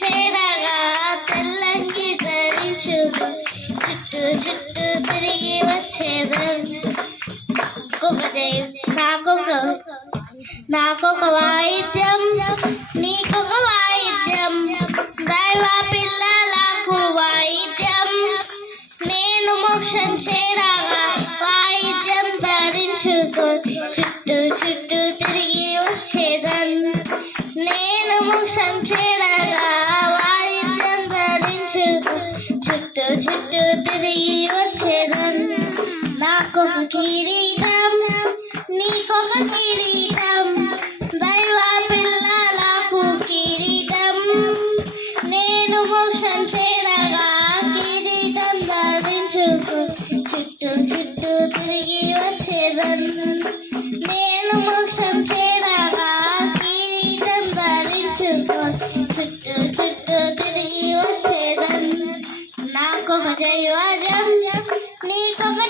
చేరగా తెల్లంగి ధరించుకో చుట్టూ చుట్టూ తిరిగి వచ్చేదని నాకొక వాయిద్యం నీకొక వాయిద్యం దైవ పిల్లలకు వాయిద్యం నేను మోక్షం చేరగా వాయిద్యం ధరించుకో చుట్టూ చుట్టూ తిరిగి వచ్చేదన్ నేను మోక్షం చేరగా వాయిద్యం ధరించుకో చుట్టూ చుట్టూ తిరిగి వచ్చేదన్ నాకొక కిరీటం నీకొక కిరీటం దైవ పిల్లలకు కిరీటం నేను మోక్షం చేరగా కిరీటం ధరించుకో చుట్టూ చుట్టూ తిరిగి వచ్చేదన్ నేను మోక్షం చేరగా కిరీటం ధరించుకో చుట్టూ చుట్టూ తిరిగి వచ్చేదన్ నాకొక జైవజం నీకొక